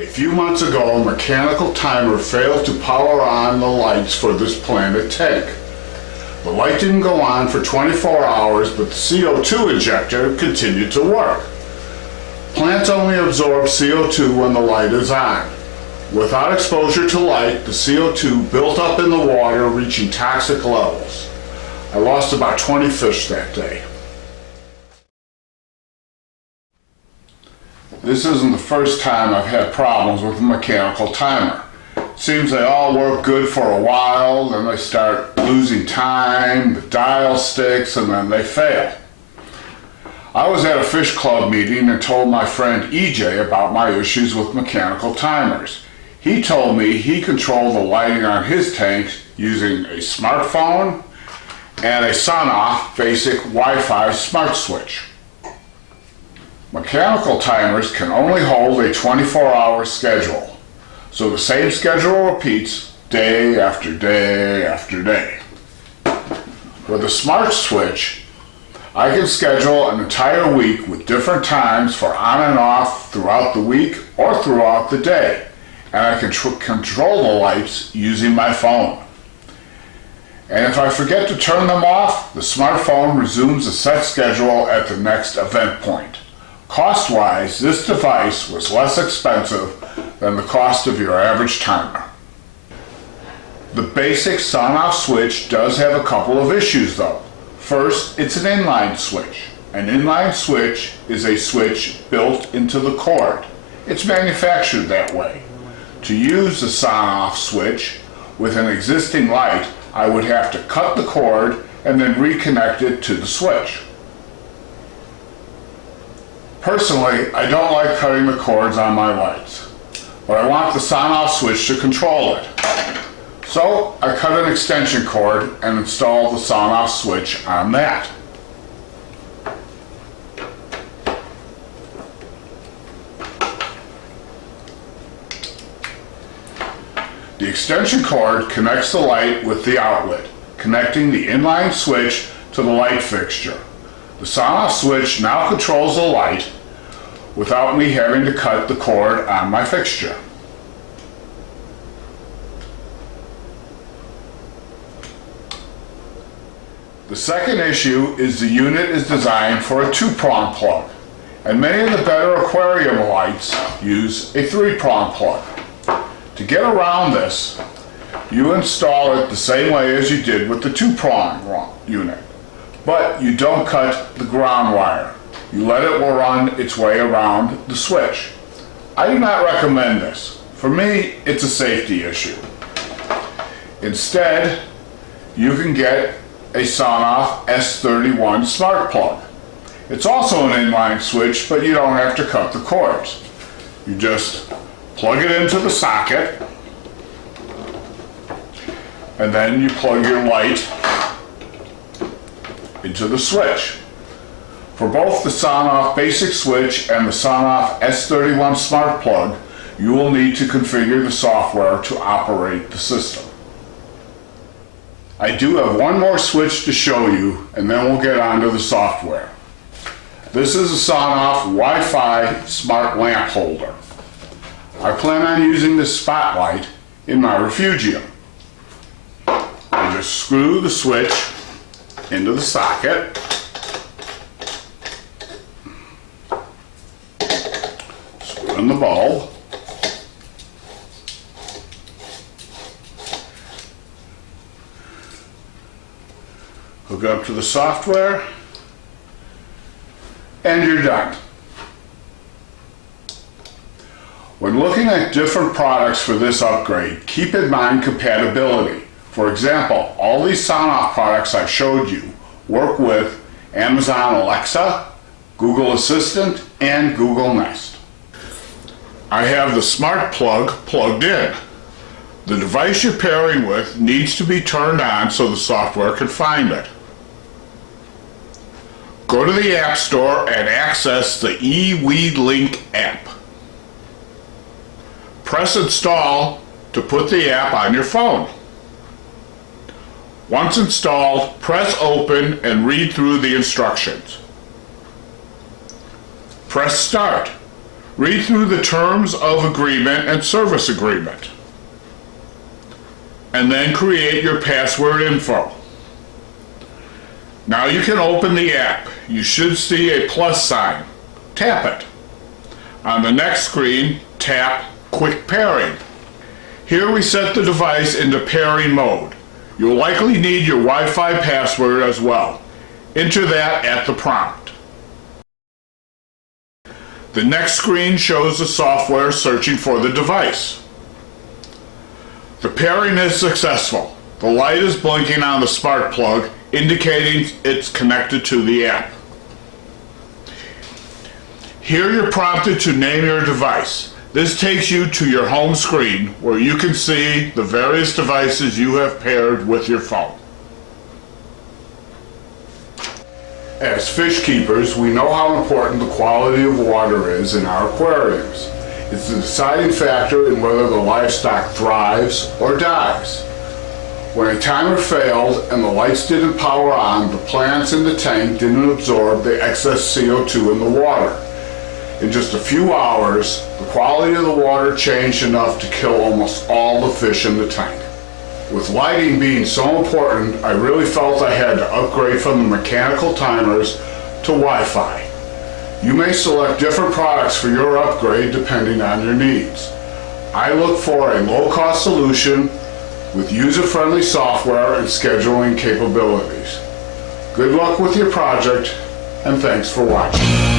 A few months ago, a mechanical timer failed to power on the lights for this planted tank. The light didn't go on for 24 hours, but the CO2 injector continued to work. Plants only absorb CO2 when the light is on. Without exposure to light, the CO2 built up in the water, reaching toxic levels. I lost about 20 fish that day. This isn't the first time I've had problems with a mechanical timer. Seems they all work good for a while, then they start losing time, the dial sticks, and then they fail. I was at a fish club meeting and told my friend EJ about my issues with mechanical timers. He told me he controlled the lighting on his tanks using a smartphone and a Sonoff basic Wi-Fi smart switch. Mechanical timers can only hold a 24-hour schedule, so the same schedule repeats day after day after day. With a smart switch, I can schedule an entire week with different times for on and off throughout the week or throughout the day, and I can control the lights using my phone. And if I forget to turn them off, the smartphone resumes a set schedule at the next event point. Cost-wise, this device was less expensive than the cost of your average timer. The basic Sonoff switch does have a couple of issues though. First, it's an inline switch. An inline switch is a switch built into the cord. It's manufactured that way. To use the Sonoff switch with an existing light, I would have to cut the cord and then reconnect it to the switch. Personally, I don't like cutting the cords on my lights, but I want the Sonoff switch to control it. So I cut an extension cord and installed the Sonoff switch on that. The extension cord connects the light with the outlet, connecting the inline switch to the light fixture. The Sonoff switch now controls the light without me having to cut the cord on my fixture. The second issue is the unit is designed for a 2-prong plug, and many of the better aquarium lights use a 3-prong plug. To get around this, you install it the same way as you did with the 2-prong unit, but you don't cut the ground wire. You let it run its way around the switch. I do not recommend this. For me, it's a safety issue. Instead, you can get a Sonoff S31 smart plug. It's also an inline switch, but you don't have to cut the cords. You just plug it into the socket, and then you plug your light into the switch. For both the Sonoff basic switch and the Sonoff S31 smart plug, you will need to configure the software to operate the system. I do have one more switch to show you, and then we'll get on to the software. This is a Sonoff Wi-Fi smart lamp holder. I plan on using this spotlight in my refugium. I just screw the switch into the socket, screw in the bulb, hook up to the software, and you're done. When looking at different products for this upgrade, keep in mind compatibility. For example, all these Sonoff products I showed you work with Amazon Alexa, Google Assistant, and Google Nest. I have the smart plug plugged in. The device you're pairing with needs to be turned on so the software can find it. Go to the App Store and access the eWeedLink app. Press install to put the app on your phone. Once installed, press open and read through the instructions. Press start. Read through the terms of agreement and service agreement, and then create your password info. Now you can open the app. You should see a plus sign. Tap it. On the next screen, tap Quick Pairing. Here we set the device into pairing mode. You'll likely need your Wi-Fi password as well. Enter that at the prompt. The next screen shows the software searching for the device. The pairing is successful. The light is blinking on the spark plug, indicating it's connected to the app. Here you're prompted to name your device. This takes you to your home screen where you can see the various devices you have paired with your phone. As fish keepers, we know how important the quality of water is in our aquariums. It's the deciding factor in whether the livestock thrives or dies. When a timer failed and the lights didn't power on, the plants in the tank didn't absorb the excess CO2 in the water. In just a few hours, the quality of the water changed enough to kill almost all the fish in the tank. With lighting being so important, I really felt I had to upgrade from the mechanical timers to Wi-Fi. You may select different products for your upgrade depending on your needs. I look for a low-cost solution with user-friendly software and scheduling capabilities. Good luck with your project, and thanks for watching.